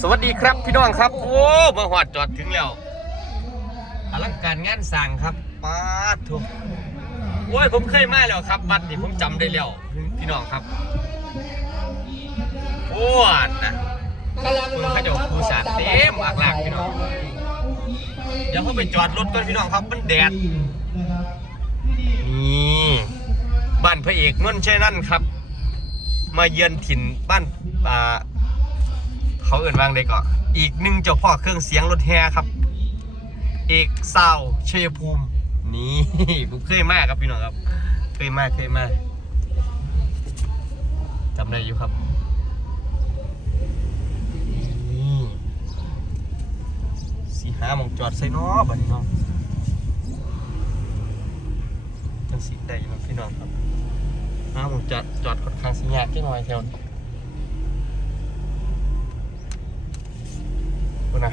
สวัสดีครับพี่น้องครับ โอ้มาหอดจอดถึงแล้วอลังการงานสั่งครับป้าทุกโอ้ยผมเคยมาแล้วครับบัตรนี่ผมจำได้แล้วพี่น้องครับโอ้ดนะคุณขาจะผู้สาดเต็มอักหลากพี่น้องเดี๋ยวเขาไปจอดรถก่อนพี่น้องครับมันแดดนี่บ้านพระเอกนนท์เช่นั่นครับ มาเยือนถิ่นบ้านอ่า เขาเอื่นว่างได้ก็อีกหนึ่งเจ้าพ่อเครื่องเสียงรถแฮครับ เอกซาวเชยภูมิ นี่ผมเคยมากครับพี่น้องครับ เคยมากเคยมากจำได้อยู่ครับนี่สีหาหมองจอดใส่น้อบัดนี้เนาะจังสีได้อยู่ครับพี่น้องครับหาหมองจอดจอดค่อนข้างสิยากแค่น้อยแถวนี้ ดูนะ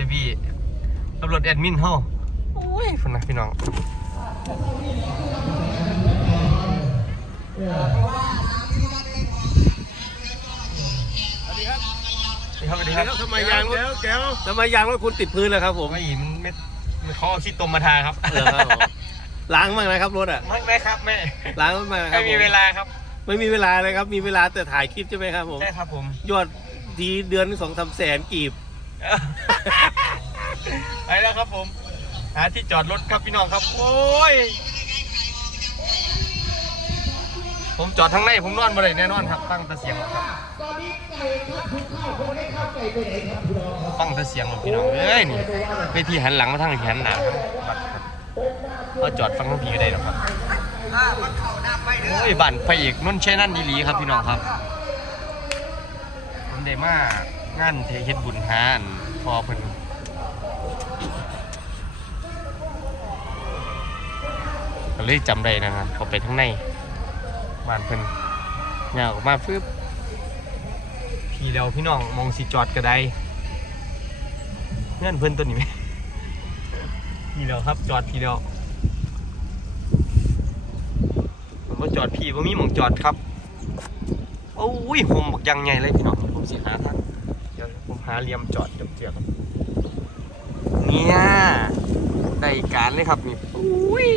เซวีเซวีตำรวจแอดมินเฮาโอ้ยฟันนะพี่น้องสวัสดีครับนี่ครับสวัสดีครับทำไมยางรถแก้วทำไมยางรถคุณติดพื้นเลยครับผมไม่มันไม่ไม่เขาเอาขี้ตมมาทาครับเหรอครับผมล้างบ้างนะครับรถอะไม่ไม่ครับไม่ล้างบ้างไหมครัไม่บมีผเวลาครับไม่มีเวลาเลยครับ มีเวลาแต่ถ่ายคลิปใช่ไหมครับผมใช่ครับผมยอดทีเดือนสองสามแสนกีบ ไปแล้วครับผม หาที่จอดรถครับพี่น้องครับ โอ้ย ผมจอดทั้งในผมนอนมาเลยแน่นอนครับฟังแต่เสียงครับฟังแต่เสียงครับพี่น้องเอ้ยนี่ไปที่หันหลังมาทางหันหนาครับัดครับก็จอดฟังทั้งผีก็ได้หรอกครับโอ้ยบั่นไฟอีกนุ่นเช่นั่นดีหลีครับพี่น้องครับผมได้มา งานเทเฮ็ดบุญหาอันพอเพิ่นก็เลยจำได้นะครับเขาไปทั้งในบ้านเพิ่นย่าออกมาฟึบพี่เดียวพี่น้องมองสิจอดก็ได้เงื่อนเพิ่นตัวนี้ไหมพี่เดียวครับจอดพี่เดียวผมว่าจอดพี่ว่ามีหมองจอดครับโอ้ยผมบอกยังไงเลยพี่น้องาเหลี่ยมจอดเจือกๆเนี่ยได้การเลยครับนี่อุ้ย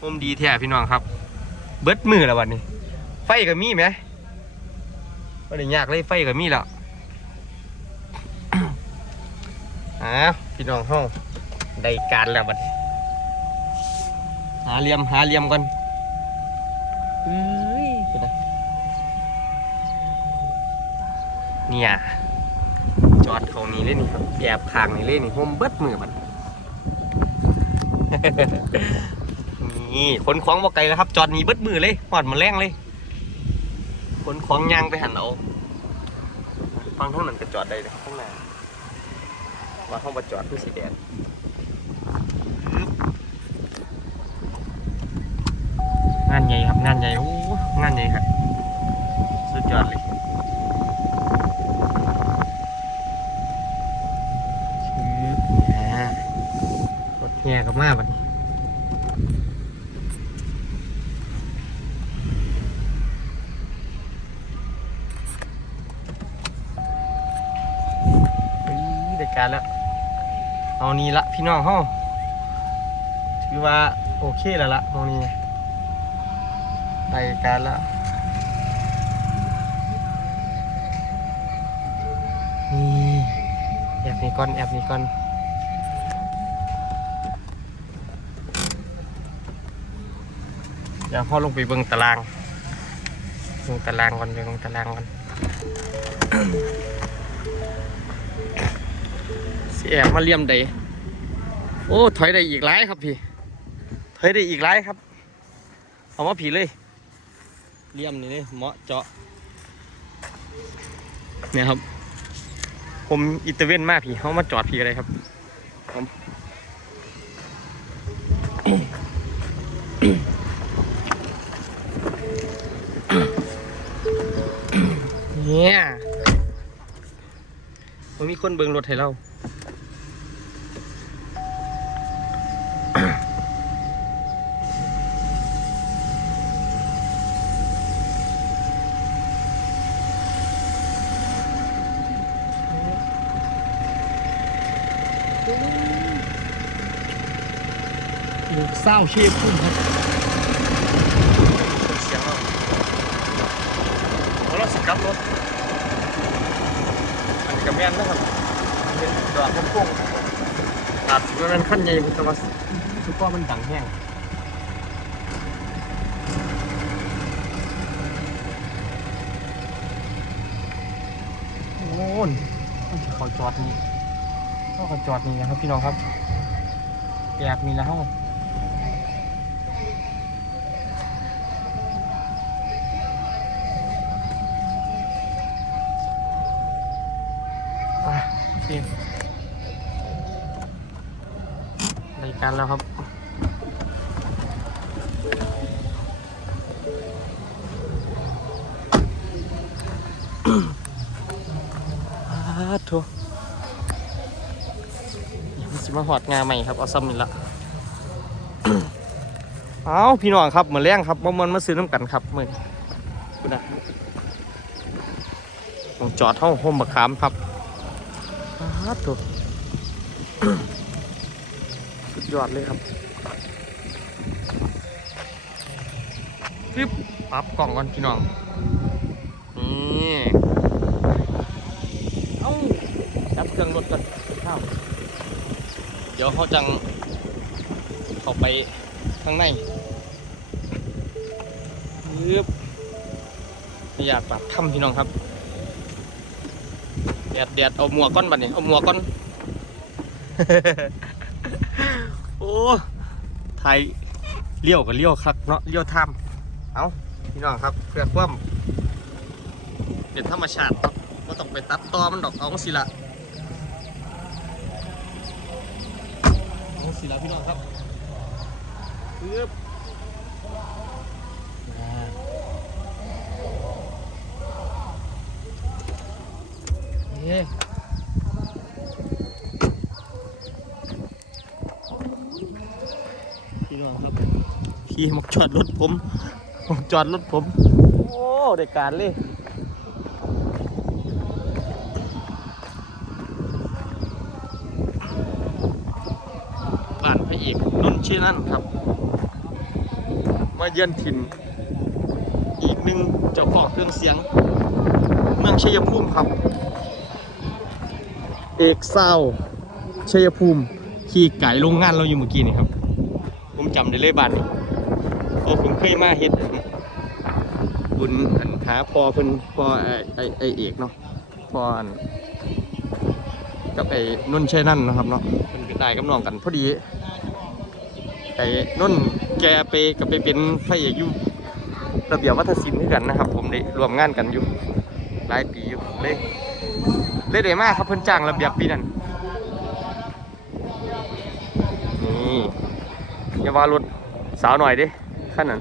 ผมดีแท้พี่น้องครับ เบิดมือแล้ววันนี้ ไฟกับมีไหมวันนี้ยากเลยไฟกับมีแล้วอ่าพี่น้องห้องได้การแล้วบัดนี้หาเหลี่ยมหาเหลี่ยมก่อนเอ้ยไปนะเนี่ยจ อดเขานี้เลยนี่ครับแอบขางนี่เลยนี่ผมเบิดมือบัดนี่ขนของบ่ไกลแล้วครับ จอดนีเบิดมือเลยหอดมาแรงเลยขนของยางไปหันเอาฟังทั้งนั้นก็จอดได้นะครับข้างหน้าว่าห้องมาจอดคือสีแดงงานใหญ่ครับงานใหญ่โอ้งานใหญ่ครับสุดยอดเลยปึ๊บเนี่ยรถแห่กับมาบัดนี้ได้การแล้ว เอานี่ละพี่น้องเฮาถือว่าโอเคแล้วละตรงนี้ได้การแล้วนี่แอบนี้ก่อนแอบนี้ก่อน เดี๋ยวพ่อลงไปเบิ่งตารางเบิ่งตารางก่อนไปเบิ่งตารางก่อนเสียมาเลี่ยมใดโอ้ ถอยได้อีกหลายครับพี่ ถอยได้อีกหลายครับ เอามาผีเลย เลี่ยมนี่เลยเหมาะเจาะ เนี่ยครับ ผมอิตาเวนมากพี่เขามาจอดพี่อะไรครับี่ยมันมีคนเบิ่งรถให้เราปลูกเศร้าเชฟพุ่มครับเสียงเรสกับรถ อันนี้ก็แม่นนะครับเป็นดอกพวงๆอาจจะเป็นขั้นใหญ่แต่ว่าซุปเปอร์มันดังแห้งโอ้ยมันจะเขาจอดนี่ก็เขาจอดนี่นะครับพี่น้องครับแปลกนี่แล้วอะโอ เครายการแล้วครับอาโถมันสิมาหอดงาใหม่ครับ เอาซ้ำนี่ละเอาพี่น้องครับเหมาแรงครับบ่มันมาซื้อน้ำกันครับมือนคุณนะต้องจอดห้องโฮมบักขามครับาโถสุดยอดเลยครับปึ๊บปรับกล่องก่อนพี่น้อง นี่เอ้าดับเครื่องรถก่อนข้าวเดี๋ยวเขาจัง เข้าไปข้างในยึบไม่อยากปรับถ้ำพี่น้องครับแดดแดดเอาหมวกก้อนบัดนี้เอาหมวกก้อน โอ้ไทยเลี้ยวกับเลี้ยวคักเนาะเลี้ยวถ้ำเอาพี่น้องครับเพื่อความเป็นธรรมชาติเนาะก็ต้องไปตัดตอมันดอกเอาสิละเอาสิละพี่น้องครับปึ๊บ นี่พี่น้องครับพี่มาจอดรถผมมาจอดรถผม โอ้ได้การเลยบ้านพระเอกนุ่นชื่อนั่นครับมาเยือนถิ่น อีกหนึ่งเจ้าของเครื่องเสียง เมืองชัยภูมิครับ เอกเศร้าชัยภูมิขี่ไก่โรงงานเราอยู่เมื่อกี้นี่ครับ ผมจำได้เลยบ้านนี้พราะผมเคยมาเฮ็ดบุญอันหาพอเพิ่นพอไอไอไอเอกเนาะพออันกับไอ้นุ่นใช่นั่นนะครับเนาะมันก็ได้กับน้องกันพอดีไอ้นุ่นแกไปก็ไปเป็นพระเอกอยู่ระเบียบวัฒนศิลป์ด้วยกันนะครับ ผมได้รวมงานกันอยู่หลายปีอยู่เลย เลยได้มากครับเพิ่นจ้างระเบียบปีนั้นนี่อย่าว่ารถสาวหน่อยดิขั้นนั้น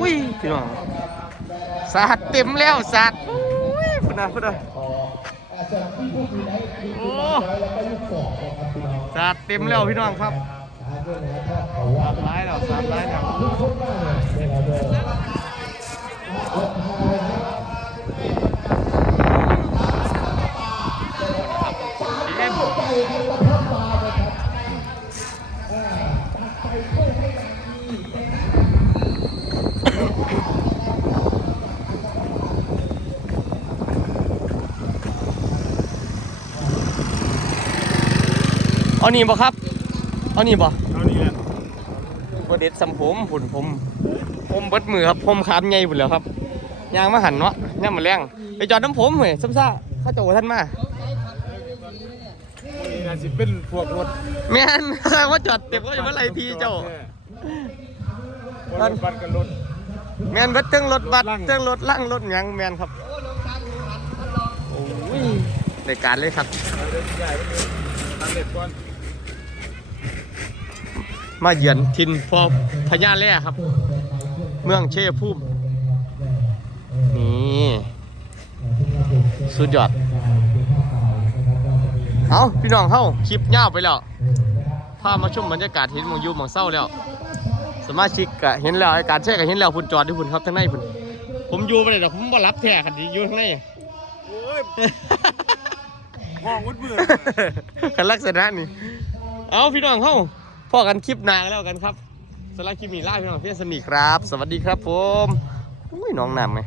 อุ้ยพี่น้องสาดเต็มแล้วสาดอุ้ยพุ่นนะพุ่นนะโอ้สาดเต็มแล้วพี่น้องครับ สาดร้ายแล้วสาดร้ายแล้วเอ็มเอานี่บ่ครับ เอานี่บ่เอานี่แหละ บ่เด็ดสำผมผุนผมผมเบิดมือครับผมขามใหญ่พุ่นแล้วครับยางมาหันเนาะย่ามมาแรงไปจอดน้ำผมเว้ยซ้ำซ่าเข้าโจท่านมานี่น่าสิเป็นพวกรถแม่นว่าจอดเต็มก็จะมาไล่พี่เจ้ารถบัสกันรถแมนเบิดเทิงรถบัสลั่งเทิงรถลั่งรถหยังแมนครับโอ้ยในการเลยครับ มาเยือนทินพอพญาแร่ครับ เมืองเชยภูมินี่สุดยอด เอาพี่น้องเข้าคลิปยาวไปแล้วพามาชมบรรยากาศเห็นหมองอยูหมองเศร้าแล้ว สมาชิกก็เห็นแล้วไอ้การแช่ก็เห็นแล้วพุ่นจอดที่พุ่นครับทั้งในพุ่นผมอยู่ไปเลยดอกผมบ่รับแท้คันนี้อยู่ข้างในโอ้ยห้องวุ้นเบื่อกันลักษณะนี่เอาพี่น้องเข้า พ่อกันคลิปหนากันแล้วกันครับสำหรับคลิปนี้ลาพี่น้องเพื่อนสนิทครับ สวัสดีครับผมอุ้ยน้องนำไหม